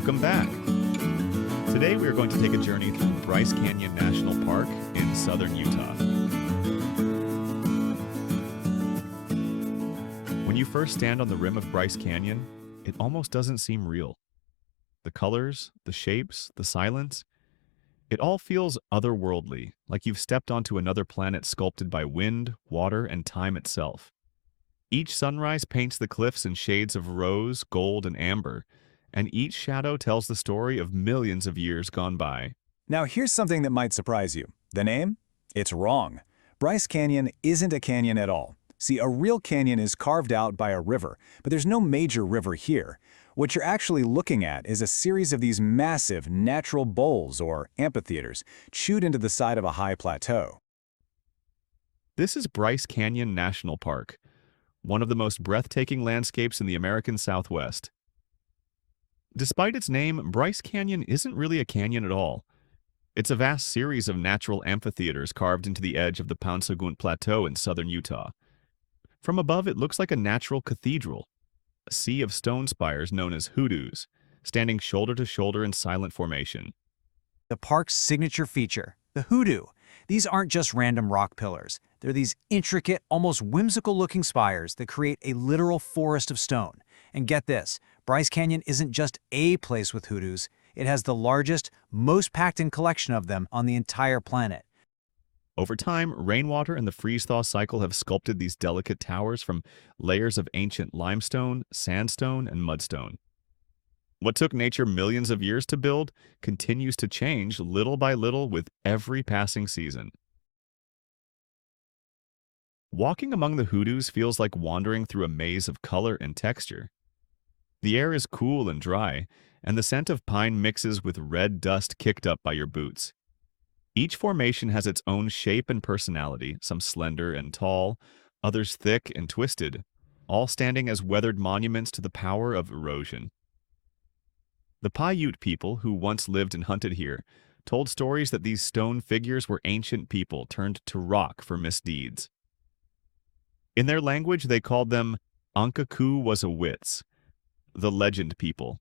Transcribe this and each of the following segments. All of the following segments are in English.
Welcome back. Today we are going to take a journey through Bryce Canyon National Park in southern Utah. When you first stand on the rim of Bryce Canyon, it almost doesn't seem real. The colors, the shapes, the silence, it all feels otherworldly, like you've stepped onto another planet sculpted by wind, water, and time itself. Each sunrise paints the cliffs in shades of rose, gold, and amber, and each shadow tells the story of millions of years gone by. Now here's something that might surprise you. The name? It's wrong. Bryce Canyon isn't a canyon at all. See, a real canyon is carved out by a river, but there's no major river here. What you're actually looking at is a series of these massive natural bowls, or amphitheaters, chewed into the side of a high plateau. This is Bryce Canyon National Park, one of the most breathtaking landscapes in the American Southwest. Despite its name, Bryce Canyon isn't really a canyon at all. It's a vast series of natural amphitheaters carved into the edge of the Paunsaugunt Plateau in southern Utah. From above, it looks like a natural cathedral, a sea of stone spires known as hoodoos, standing shoulder to shoulder in silent formation. The park's signature feature, the hoodoo. These aren't just random rock pillars. They're these intricate, almost whimsical-looking spires that create a literal forest of stone. And get this, Bryce Canyon isn't just a place with hoodoos. It has the largest, most packed-in collection of them on the entire planet. Over time, rainwater and the freeze-thaw cycle have sculpted these delicate towers from layers of ancient limestone, sandstone, and mudstone. What took nature millions of years to build continues to change little by little with every passing season. Walking among the hoodoos feels like wandering through a maze of color and texture. The air is cool and dry, and the scent of pine mixes with red dust kicked up by your boots. Each formation has its own shape and personality, some slender and tall, others thick and twisted, all standing as weathered monuments to the power of erosion. The Paiute people, who once lived and hunted here, told stories that these stone figures were ancient people turned to rock for misdeeds. In their language, they called them Ankaku-was-a-wits, the legend people.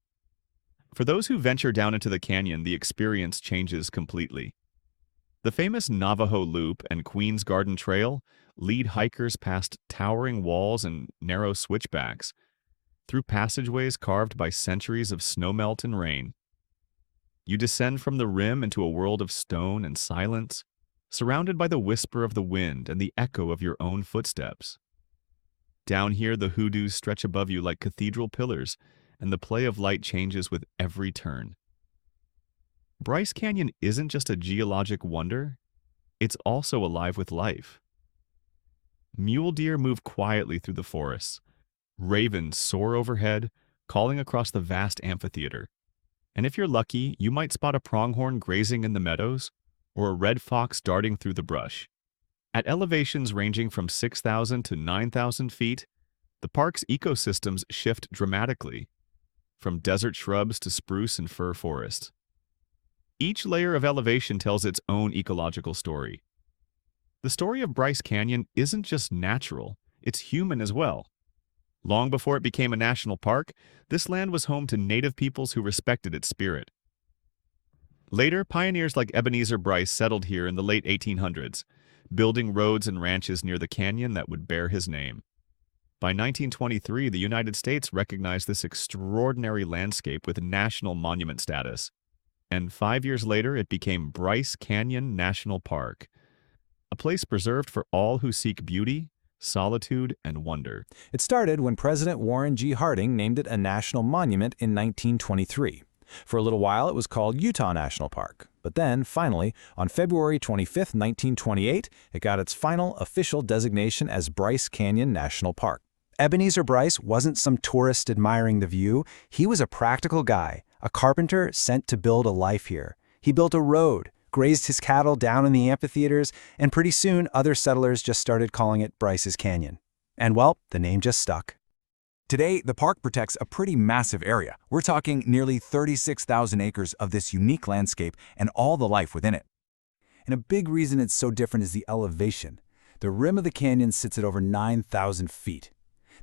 For those who venture down into the canyon, the experience changes completely. The famous Navajo Loop and Queen's Garden Trail lead hikers past towering walls and narrow switchbacks, through passageways carved by centuries of snowmelt and rain. You descend from the rim into a world of stone and silence, surrounded by the whisper of the wind and the echo of your own footsteps. Down here, the hoodoos stretch above you like cathedral pillars, and the play of light changes with every turn. Bryce Canyon isn't just a geologic wonder, it's also alive with life. Mule deer move quietly through the forests. Ravens soar overhead, calling across the vast amphitheater. And if you're lucky, you might spot a pronghorn grazing in the meadows or a red fox darting through the brush. At elevations ranging from 6,000 to 9,000 feet, the park's ecosystems shift dramatically, from desert shrubs to spruce and fir forests. Each layer of elevation tells its own ecological story. The story of Bryce Canyon isn't just natural, it's human as well. Long before it became a national park, this land was home to native peoples who respected its spirit. Later, pioneers like Ebenezer Bryce settled here in the late 1800s, building roads and ranches near the canyon that would bear his name. By 1923, the United States recognized this extraordinary landscape with national monument status. And 5 years later, it became Bryce Canyon National Park, a place preserved for all who seek beauty, solitude, and wonder. It started when President Warren G. Harding named it a national monument in 1923. For a little while, it was called Utah National Park. But then, finally, on February 25, 1928, it got its final official designation as Bryce Canyon National Park. Ebenezer Bryce wasn't some tourist admiring the view. He was a practical guy, a carpenter sent to build a life here. He built a road, grazed his cattle down in the amphitheaters, and pretty soon other settlers just started calling it Bryce's Canyon. And well, the name just stuck. Today, the park protects a pretty massive area. We're talking nearly 36,000 acres of this unique landscape and all the life within it. And a big reason it's so different is the elevation. The rim of the canyon sits at over 9,000 feet.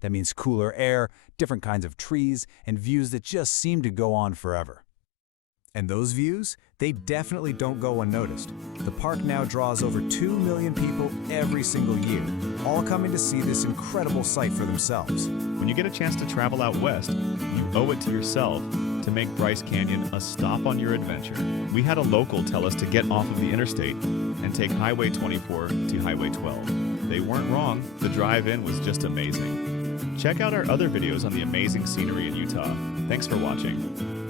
That means cooler air, different kinds of trees, and views that just seem to go on forever. And those views, they definitely don't go unnoticed. The park now draws over 2 million people every single year, all coming to see this incredible sight for themselves. When you get a chance to travel out west, you owe it to yourself to make Bryce Canyon a stop on your adventure. We had a local tell us to get off of the interstate and take Highway 24 to Highway 12. They weren't wrong, the drive-in was just amazing. Check out our other videos on the amazing scenery in Utah. Thanks for watching.